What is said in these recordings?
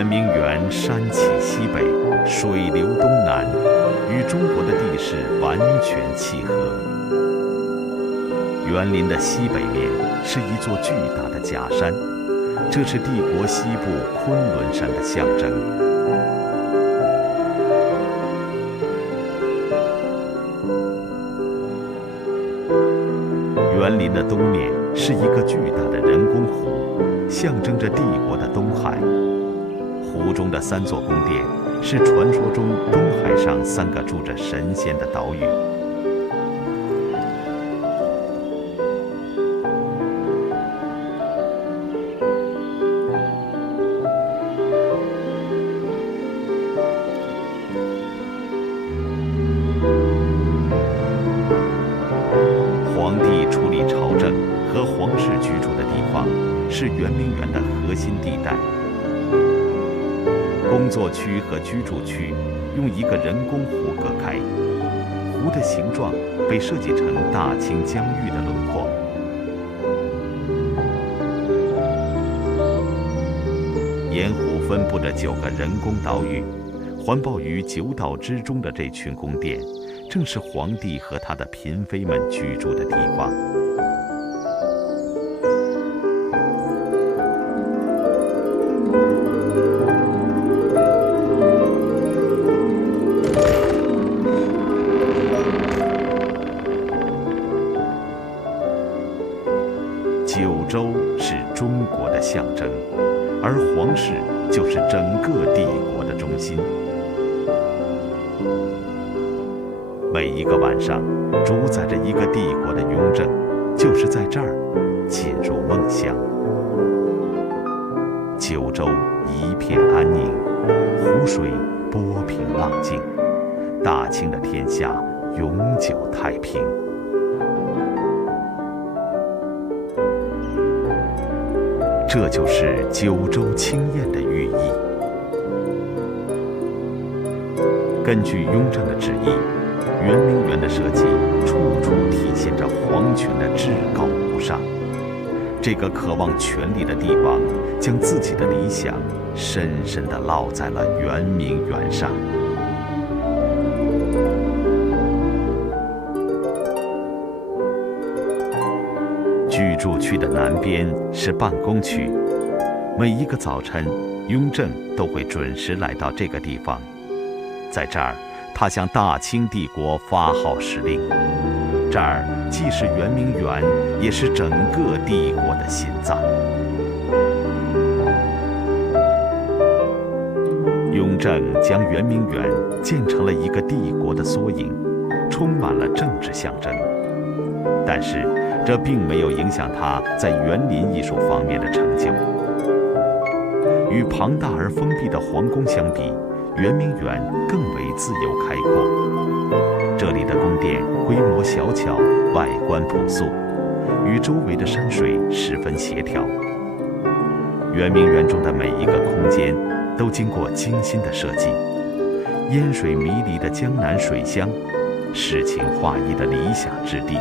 圆明园山起西北，水流东南，与中国的地势完全契合。园林的西北面是一座巨大的假山，这是帝国西部昆仑山的象征。园林的东面是一个巨大的人工湖，象征着帝国的东海。湖中的3座宫殿是传说中东海上3个住着神仙的岛屿。皇帝处理朝政和皇室居住的地方是圆明园的核心地带。工作区和居住区用一个人工湖隔开，湖的形状被设计成大清疆域的轮廓。沿湖分布着9个人工岛屿，环抱于9岛之中的这群宫殿，正是皇帝和他的嫔妃们居住的地方。9州是中国的象征，而皇室就是整个帝国的中心。每一个晚上，主宰着一个帝国的雍正，就是在这儿进入梦乡。9州一片安宁，湖水波平浪静，大清的天下永久太平。这就是9州清晏的寓意。根据雍正的旨意，圆明园的设计处处体现着皇权的至高无上。这个渴望权力的帝王，将自己的理想深深地烙在了圆明园上。居住区的南边是办公区，每一个早晨，雍正都会准时来到这个地方。在这儿，他向大清帝国发号施令。这儿既是圆明园，也是整个帝国的心脏。雍正将圆明园建成了一个帝国的缩影，充满了政治象征。但是，这并没有影响他在园林艺术方面的成就。与庞大而封闭的皇宫相比，圆明园更为自由开阔。这里的宫殿规模小巧，外观朴素，与周围的山水十分协调。圆明园中的每一个空间都经过精心的设计，烟水迷离的江南水乡，诗情画意的理想之地。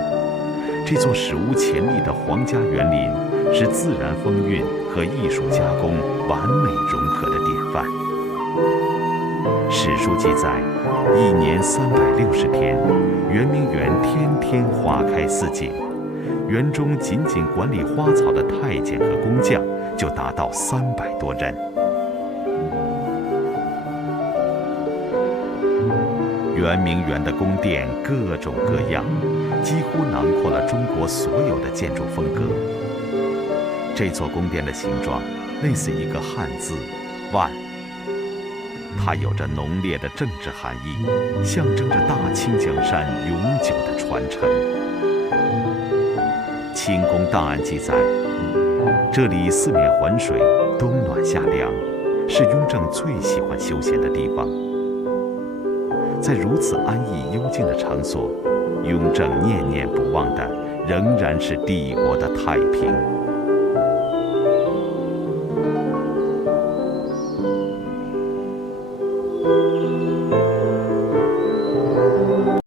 这座史无前例的皇家园林，是自然风韵和艺术加工完美融合的典范。史书记载，1年360天，圆明园天天花开似锦，园中仅管理花草的太监和工匠就达到300多人。圆明园的宫殿各种各样，几乎囊括了中国所有的建筑风格。这座宫殿的形状类似一个汉字“万”，它有着浓烈的政治含义，象征着大清江山永久的传承。清宫档案记载，这里四面环水，冬暖夏凉，是雍正最喜欢休闲的地方。在如此安逸幽静的场所，雍正念念不忘的仍然是帝国的太平。